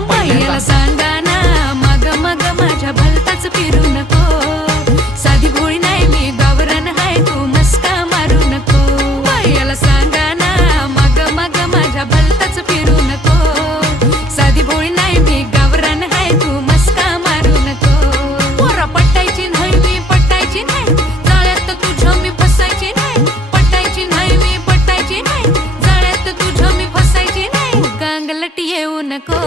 पहिल्यांदा बाईला सांगा ना मग मग माझ्या भलताच फिरू नको साधी भोळी नाही मी गावरान हाय तू मस्का मारू नको बाईला सांगा ना मग मग माझ्या भलताच फिरू नको साधी भोळी नाही मी गावरान हाय तू मस्का मारू नको पोरा पटायची नाही मी पटायची नाही जाळ्यात तुझ्या मी फसायची नाही पटायची नाही मी पटायची नाही जाळ्यात तुझ्या मी फसायची नाही गांगलट येऊ नको